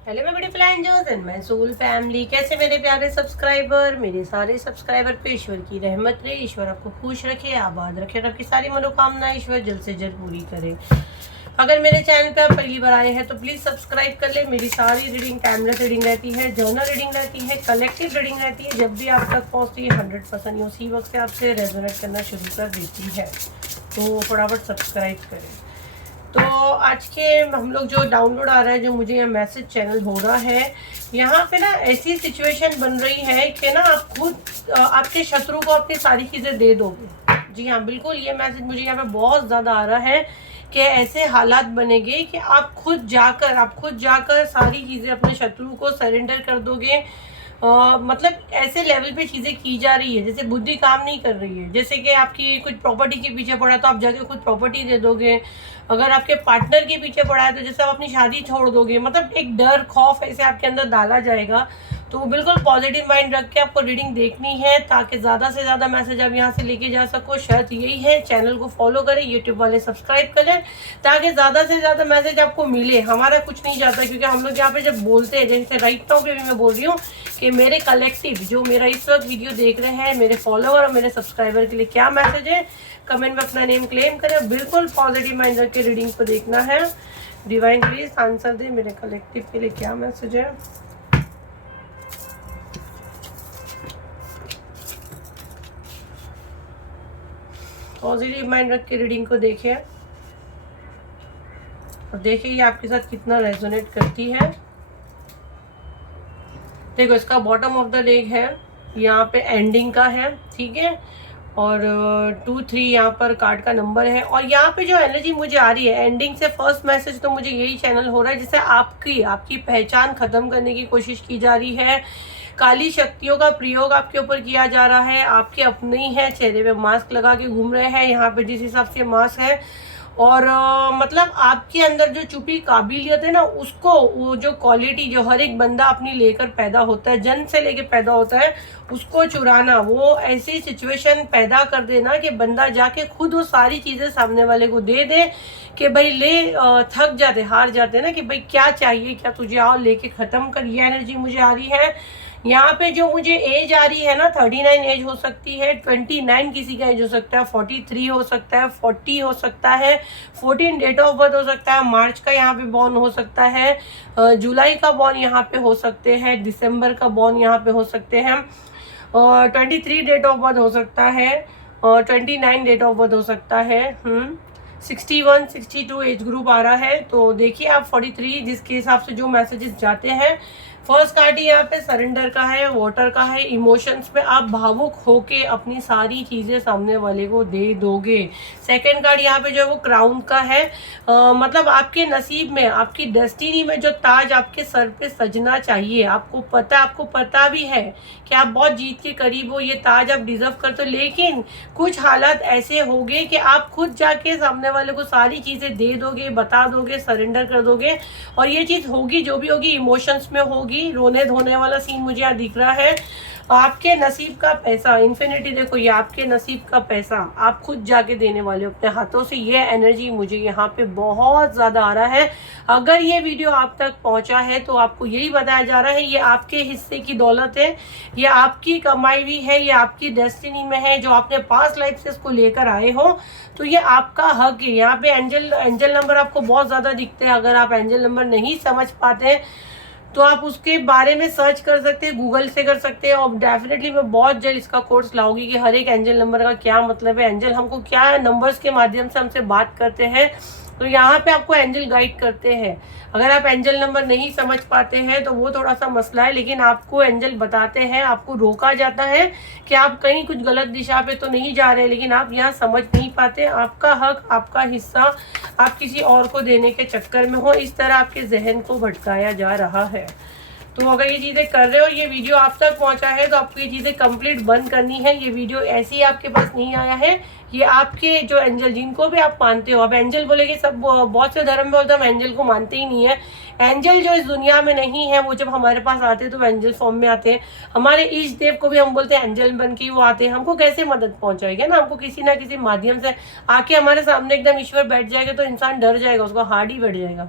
Hello मेरे beautiful angels and my soul family. कैसे मेरे प्यारे सब्सक्राइबर, मेरे सारे सब्सक्राइबर पे ईश्वर की रहमत रहे। ईश्वर आपको खुश रखे, आबाद रखे और आपकी सारी मनोकामनाएं ईश्वर जल्द से जल्द पूरी करे। अगर मेरे चैनल पे आप पहली बार आए हैं तो प्लीज़ सब्सक्राइब कर ले। मेरी सारी रीडिंग टाइमलेस रीडिंग रहती है, जर्नल रीडिंग रहती है, कलेक्टिव रीडिंग रहती है। जब भी आप तक पहुँचती है 100% उसी वक्त से आपसे रेजोनेट करना शुरू कर देती है, तो फटाफट सब्सक्राइब करें। तो आज के हम लोग जो डाउनलोड आ रहा है, जो मुझे यहाँ मैसेज चैनल हो रहा है, यहाँ पे ना ऐसी सिचुएशन बन रही है कि ना आप खुद आपके शत्रु को अपनी सारी चीज़ें दे दोगे। जी हाँ, बिल्कुल ये मैसेज मुझे यहाँ पे बहुत ज़्यादा आ रहा है कि ऐसे हालात बनेंगे कि आप खुद जाकर सारी चीज़ें अपने शत्रु को सरेंडर कर दोगे। मतलब ऐसे लेवल पे चीज़ें की जा रही है जैसे बुद्धि काम नहीं कर रही है। जैसे कि आपकी कुछ प्रॉपर्टी के पीछे पड़ा तो आप जाके खुद प्रॉपर्टी दे दोगे। अगर आपके पार्टनर के पीछे पड़ा है तो जैसे आप अपनी शादी छोड़ दोगे। मतलब एक डर खौफ ऐसे आपके अंदर डाला जाएगा। तो बिल्कुल पॉजिटिव माइंड रख के आपको रीडिंग देखनी है ताकि ज़्यादा से ज़्यादा मैसेज आप यहाँ से लेके जा सको। शर्त यही है, चैनल को फॉलो करें, यूट्यूब वाले सब्सक्राइब करें ताकि ज़्यादा से ज़्यादा मैसेज आपको मिले। हमारा कुछ नहीं जाता, क्योंकि हम लोग यहाँ पे जब बोलते हैं, जैसे राइट नाउ पे भी मैं बोल रही हूँ कि मेरे कलेक्टिव जो मेरा इस वक्त वीडियो देख रहे हैं, मेरे फॉलोअर और मेरे सब्सक्राइबर के लिए क्या मैसेज है, कमेंट में अपना नेम क्लेम करें। बिल्कुल पॉजिटिव माइंड रख के रीडिंग को देखना है। डिवाइन प्लीज आंसर दे, मेरे कलेक्टिव के लिए क्या मैसेज है। पॉजिटिव माइंड रख के रीडिंग को देखें और देखिए ये आपके साथ कितना रेजोनेट करती है। देखो, इसका बॉटम ऑफ द डेक है, यहाँ पे एंडिंग का है, ठीक है, और 2-3 यहाँ पर कार्ड का नंबर है। और यहाँ पे जो एनर्जी मुझे आ रही है एंडिंग से फर्स्ट मैसेज, तो मुझे यही चैनल हो रहा है जिससे आपकी पहचान खत्म करने की कोशिश की जा रही है। काली शक्तियों का प्रयोग आपके ऊपर किया जा रहा है। आपके अपने ही है, चेहरे पे मास्क लगा के घूम रहे हैं यहाँ पे जिस हिसाब से मास्क है। और मतलब आपके अंदर जो छुपी काबिलियत है ना, उसको वो जो क्वालिटी जो हर एक बंदा अपनी लेकर पैदा होता है, जन्म से लेके पैदा होता है, उसको चुराना, वो ऐसी सिचुएशन पैदा कर देना कि बंदा जाके खुद वो सारी चीज़ें सामने वाले को दे दे कि भाई ले, थक जाते, हार जाते ना कि भाई क्या चाहिए, क्या तुझे, आओ लेके ख़त्म कर। ये एनर्जी मुझे आ रही है। यहाँ पे जो मुझे एज आ रही है ना, 39 एज हो सकती है, 29 किसी का एज हो सकता है, 43 हो सकता है, 40 हो सकता है, 14 डेट ऑफ बर्थ हो सकता है, मार्च का यहाँ पे बॉर्न हो सकता है, जुलाई का बॉर्न यहाँ पे हो सकते हैं, दिसंबर का बॉर्न यहाँ पे हो सकते हैं, और 23 डेट ऑफ बर्थ हो सकता है, और 29 डेट ऑफ बर्थ हो सकता है। 61 62 एज ग्रुप आ रहा है। तो देखिए आप 43 जिसके हिसाब से जो मैसेजेस जाते हैं। फर्स्ट कार्ड ही यहाँ पे सरेंडर का है, वाटर का है, इमोशंस में आप भावुक होके अपनी सारी चीज़ें सामने वाले को दे दोगे। सेकंड कार्ड यहाँ पे जो है वो क्राउन का है। मतलब आपके नसीब में, आपकी डेस्टिनी में जो ताज आपके सर पे सजना चाहिए, आपको पता भी है कि आप बहुत जीत के करीब हो, ये ताज आप डिजर्व करते हो। लेकिन कुछ हालात ऐसे होंगे कि आप खुद जाके सामने वाले को सारी चीज़ें दे दोगे, बता दोगे, सरेंडर कर दोगे। और ये चीज़ होगी, जो भी होगी इमोशंस में होगी। रोने धोने वाला सीन मुझे यहाँ दिख रहा है। आपके नसीब का पैसा, इन्फिनिटी, देखो ये आपके नसीब का पैसा आप खुद जाके देने वाले हो अपने हाथों से। ये एनर्जी मुझे यहाँ पे बहुत ज़्यादा आ रहा है। अगर ये वीडियो आप तक पहुँचा है तो आपको यही बताया जा रहा है, ये आपके हिस्से की दौलत है, ये आपकी कमाई हुई है, ये आपकी डेस्टिनी में है, जो आपने पास्ट लाइफ से इसको लेकर आए हो, तो ये आपका हक है। यहाँ पे एंजल नंबर आपको बहुत ज़्यादा दिखते हैं। अगर आप एंजल नंबर नहीं समझ पाते तो आप उसके बारे में सर्च कर सकते हैं, गूगल से कर सकते हैं। और डेफिनेटली मैं बहुत जल्द इसका कोर्स लाऊंगी कि हर एक एंजल नंबर का क्या मतलब है, एंजल हमको क्या नंबर्स के माध्यम से हमसे बात करते हैं। तो यहाँ पे आपको एंजल गाइड करते हैं। अगर आप एंजल नंबर नहीं समझ पाते हैं तो वो थोड़ा सा मसला है, लेकिन आपको एंजल बताते हैं, आपको रोका जाता है कि आप कहीं कुछ गलत दिशा पे तो नहीं जा रहे, लेकिन आप यहाँ समझ नहीं पाते। आपका हक, आपका हिस्सा आप किसी और को देने के चक्कर में हो, इस तरह आपके जहन को भटकाया जा रहा है। तो अगर ये चीज़ें कर रहे हो, ये वीडियो आप तक पहुंचा है, तो आपको ये चीज़ें कंप्लीट बंद करनी है। ये वीडियो ऐसे ही आपके पास नहीं आया है, ये आपके जो एंजल, जिनको भी आप मानते हो, अब एंजल बोलेगे, सब बहुत से धर्म में होता है, हम एंजल को मानते ही नहीं है। एंजल जो इस दुनिया में नहीं है, वो जब हमारे पास आते हैं तो एंजल फॉर्म में आते हैं। हमारे ईष्ट देव को भी हम बोलते हैं एंजल बन के वो आते हैं। हमको कैसे मदद पहुंचाएगा ना, हमको किसी ना किसी माध्यम से आके हमारे सामने एकदम ईश्वर बैठ जाएगा तो इंसान डर जाएगा, उसको हार्ड ही बैठ जाएगा।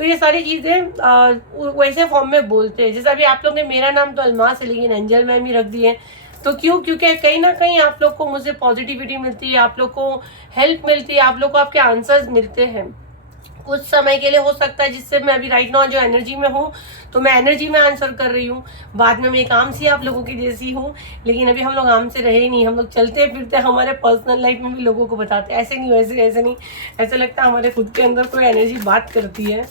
तो ये सारी चीज़ें वैसे फॉर्म में बोलते हैं। जैसे अभी आप लोग ने मेरा नाम तो अलमास है लेकिन एंजल मैम ही रख दिए, तो क्यों? क्योंकि कहीं ना कहीं आप लोग को मुझसे पॉजिटिविटी मिलती है, आप लोग को हेल्प मिलती है, आप लोग को आपके आंसर्स मिलते हैं कुछ समय के लिए। हो सकता है जिससे मैं अभी राइट नाउ जो एनर्जी में हूँ तो मैं एनर्जी में आंसर कर रही हूँ, बाद में मैं काम से आप लोगों की जैसी हूँ, लेकिन अभी हम लोग आम से रहे ही नहीं। हम लोग चलते फिरते हमारे पर्सनल लाइफ में भी लोगों को बताते ऐसे नहीं वैसे, ऐसे नहीं, ऐसा लगता है हमारे खुद के अंदर कोई एनर्जी बात करती है।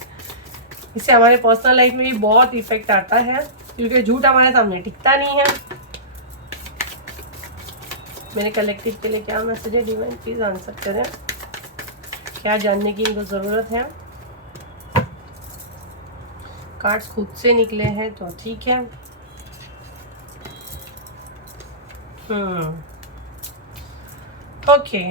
इससे हमारे पर्सनल लाइफ में भी बहुत इफेक्ट आता है, क्योंकि झूठ हमारे सामने टिकता नहीं है। मेरे कलेक्टिव के लिए क्या मैसेज है डिवाइन, प्लीज आंसर करें। क्या जानने की इनको ज़रूरत है? कार्ड्स खुद से निकले हैं तो ठीक है। ओके,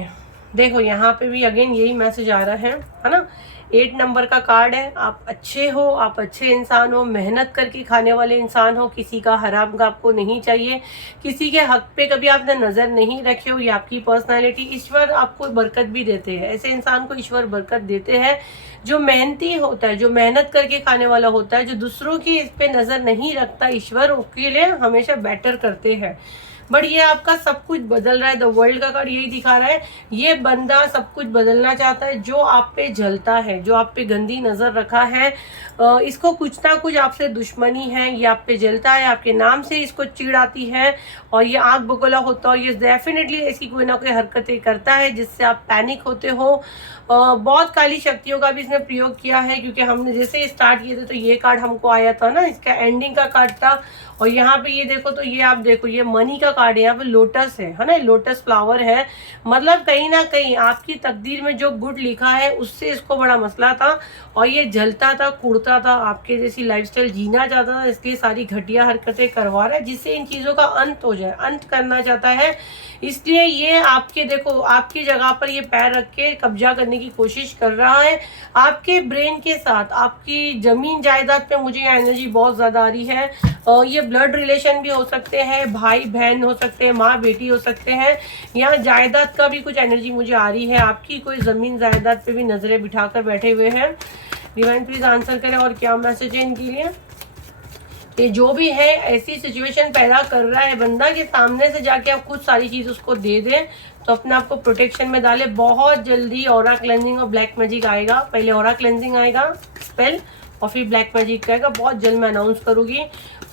देखो यहाँ पे भी अगेन यही मैसेज आ रहा है ना। 8 नंबर का कार्ड है। आप अच्छे हो, आप अच्छे इंसान हो, मेहनत करके खाने वाले इंसान हो, किसी का हराम का आपको नहीं चाहिए, किसी के हक पे कभी आपने नज़र नहीं रखे हो, ये आपकी पर्सनालिटी। ईश्वर आपको बरकत भी देते हैं, ऐसे इंसान को ईश्वर बरकत देते हैं जो मेहनती होता है, जो मेहनत करके खाने वाला होता है, जो दूसरों की इस पे नज़र नहीं रखता। ईश्वर उसके लिए हमेशा बेटर करते हैं। बट ये आपका सब कुछ बदल रहा है। द वर्ल्ड का कार्ड यही दिखा रहा है, ये बंदा सब कुछ बदलना चाहता है। जो आप पे जलता है, जो आप पे गंदी नजर रखा है, इसको कुछ ना कुछ आपसे दुश्मनी है, ये आप पे जलता है, आपके नाम से इसको चिढ़ आती है और ये आग बगोला होता है। ये डेफिनेटली ऐसी कोई ना कोई हरकतें करता है जिससे आप पैनिक होते हो। बहुत काली शक्तियों का भी इसने प्रयोग किया है, क्योंकि हमने जैसे स्टार्ट किए थे तो ये कार्ड हमको आया था ना, इसका एंडिंग का कार्ड था। और यहाँ पे ये देखो तो ये आप देखो, ये मनी का कार्ड है, यहाँ पे लोटस है ना, लोटस फ्लावर है। मतलब कहीं ना कहीं आपकी तकदीर में जो गुड लिखा है उससे इसको बड़ा मसला था और ये जलता था, कुड़ता था, आपके जैसी लाइफस्टाइल जीना चाहता था, इसलिए सारी घटिया हरकतें करवा रहा है जिससे इन चीज़ों का अंत हो जाए, अंत करना चाहता है। इसलिए ये आपके देखो, आपकी जगह पर ये पैर रख के कब्जा करने की कोशिश कर रहा है आपके ब्रेन के साथ। आपकी जमीन जायदाद पे मुझे यहाँ एनर्जी बहुत ज़्यादा आ रही है। ये ब्लड रिलेशन भी हो सकते हैं, भाई बहन हो सकते हैं, माँ बेटी हो सकते हैं। यहाँ जायदाद का भी कुछ एनर्जी मुझे आ रही है, आपकी कोई ज़मीन जायदाद पे भी नज़रें बिठाकर बैठे हुए हैं। डिवाइन प्लीज आंसर करें और क्या मैसेज है इनके लिए। ये जो भी है ऐसी सिचुएशन पैदा कर रहा है बंदा के सामने से जाके आप खुद सारी चीज़ उसको दे दें तो अपने आप को प्रोटेक्शन में डाले। बहुत जल्दी ऑरा क्लेंजिंग और ब्लैक मैजिक आएगा। पहले ऑरा क्लेंजिंग आएगा स्पेल और फिर ब्लैक मैजिक आएगा, बहुत जल्द मैं अनाउंस करूँगी।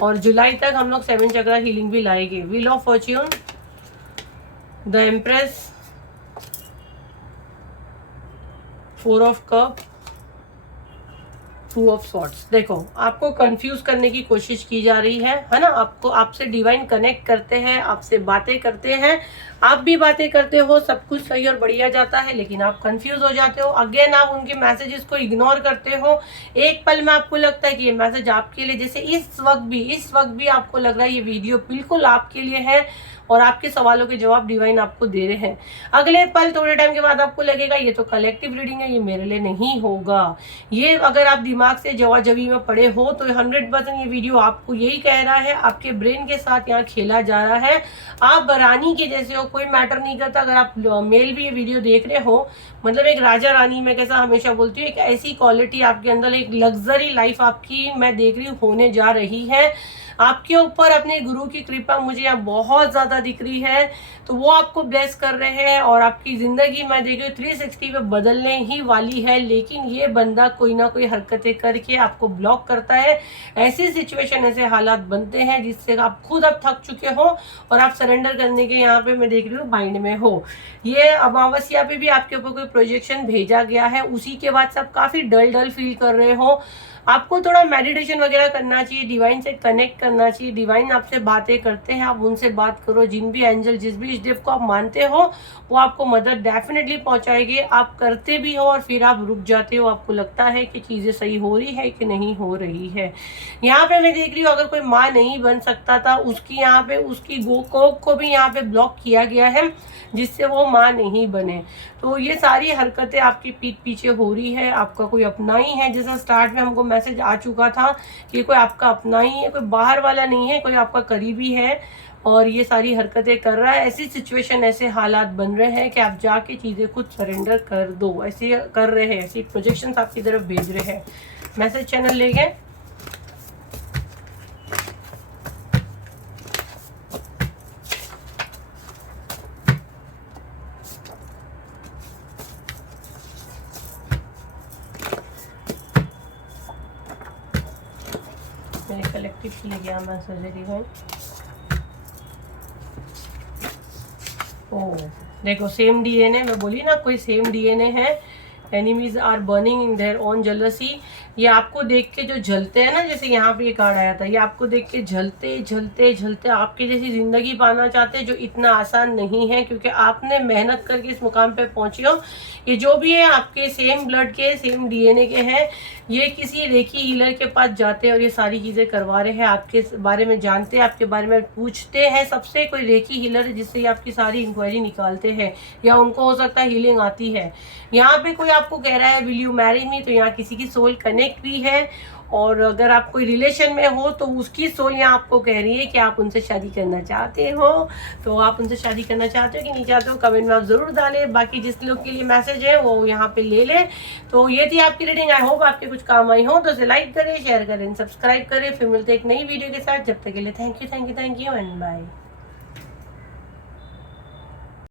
और जुलाई तक हम लोग 7 चक्रा हीलिंग भी लाएंगे। Wheel of Fortune, the empress, 4 of cup, 2 of swords. देखो आपको कंफ्यूज करने की कोशिश की जा रही है ना। आपको, आपसे डिवाइन कनेक्ट करते हैं, आपसे बातें करते हैं, आप भी बातें करते हो, सब कुछ सही और बढ़िया जाता है, लेकिन आप कंफ्यूज हो जाते हो। अगेन आप उनके मैसेजेस को इग्नोर करते हो। एक पल में आपको लगता है कि ये मैसेज आपके लिए, जैसे इस वक्त भी आपको लग रहा है ये वीडियो बिल्कुल आपके लिए है और आपके सवालों के जवाब डिवाइन आपको दे रहे हैं। अगले पल थोड़े टाइम के बाद आपको लगेगा ये तो कलेक्टिव रीडिंग है, ये मेरे लिए नहीं होगा। ये अगर आप दिमाग से जवाजवी में पड़े हो तो 100% ये वीडियो आपको यही कह रहा है। आपके ब्रेन के साथ यहाँ खेला जा रहा है। आप रानी के जैसे हो, कोई मैटर नहीं करता। अगर आप मेल भी ये वीडियो देख रहे हो, मतलब एक राजा रानी, मैं कैसा हमेशा बोलती हूँ, एक ऐसी क्वालिटी आपके अंदर, एक लग्जरी लाइफ आपकी मैं देख रही हूँ होने जा रही है। आपके ऊपर अपने गुरु की कृपा मुझे यहाँ बहुत ज़्यादा दिख रही है, तो वो आपको ब्लेस कर रहे हैं और आपकी ज़िंदगी मैं देख रही हूँ 360 पे बदलने ही वाली है। लेकिन ये बंदा कोई ना कोई हरकतें करके आपको ब्लॉक करता है। ऐसी सिचुएशन, ऐसे हालात बनते हैं जिससे आप खुद अब थक चुके हो और आप सरेंडर करने के यहाँ पे मैं देख रही हूँ माइंड में हो। ये अमावस्या पे भी आपके ऊपर कोई प्रोजेक्शन भेजा गया है, उसी के बाद से आप काफ़ी डल फील कर रहे हो। आपको थोड़ा मेडिटेशन वगैरह करना चाहिए, डिवाइन से कनेक्ट करना चाहिए। डिवाइन आपसे बातें करते हैं, आप उनसे बात करो। जिन भी एंजल, जिस भी इष्टदेव को आप मानते हो वो आपको मदद डेफिनेटली पहुंचाएंगे। आप करते भी हो और फिर आप रुक जाते हो, आपको लगता है कि चीज़ें सही हो रही है कि नहीं हो रही है। यहाँ पे मैं देख रही हूँ अगर कोई माँ नहीं बन सकता था, उसकी यहाँ पे उसकी कोख को भी यहाँ पे ब्लॉक किया गया है जिससे वो माँ नहीं बने। तो ये सारी हरकतें आपकी पीठ पीछे हो रही है। आपका कोई अपना ही है, जैसा स्टार्ट में हमको मैसेज आ चुका था कि कोई आपका अपना ही है, कोई बाहर वाला नहीं है, कोई आपका करीबी है और ये सारी हरकतें कर रहा है। ऐसी सिचुएशन, ऐसे हालात बन रहे हैं कि आप जाके चीज़ें खुद सरेंडर कर दो। ऐसे कर रहे हैं, ऐसी प्रोजेक्शंस आपकी तरफ भेज रहे हैं। मैसेज चैनल ले गए। मेरे कलेक्टिव ले गया मैसेज है। ओ देखो सेम डीएनए, मैं बोली ना कोई सेम डीएनए है। Enemies are burning in their own jealousy. ये आपको देख के जो जलते हैं ना, जैसे यहाँ पे ये कार्ड आया था, ये आपको देख के जलते जलते जलते आपकी जैसी जिंदगी पाना चाहते हैं, जो इतना आसान नहीं है, क्योंकि आपने मेहनत करके इस मुकाम पे पहुंचे हो। ये जो भी है आपके सेम ब्लड के, सेम डीएनए के हैं। ये किसी रेकी हीलर के पास जाते हैं और ये सारी चीज़ें करवा रहे हैं, आपके बारे में जानते हैं, आपके बारे में पूछते हैं सबसे। कोई रेकी हीलर है जिससे ये आपकी सारी इंक्वायरी निकालते हैं, या उनको हो सकता है हीलिंग आती है। यहाँ पे कोई आपको कह रहा है विल यू मैरी मी, तो यहाँ किसी की सोल कनेक्ट भी है। और अगर आप कोई रिलेशन में हो तो उसकी सोल यहाँ आपको कह रही है कि आप उनसे शादी करना चाहते हो। तो आप उनसे शादी करना चाहते हो कि नहीं चाहते हो, कमेंट में आप ज़रूर डालें। बाकी जिस लोग के लिए मैसेज है वो यहाँ पे ले लें। तो ये थी आपकी रीडिंग। आई होप आपके कुछ काम आई हो, तो इसे लाइक करें, शेयर करें, सब्सक्राइब करें। फिर मिलते एक नई वीडियो के साथ। जब तक के लिए थैंक यू एंड बाय।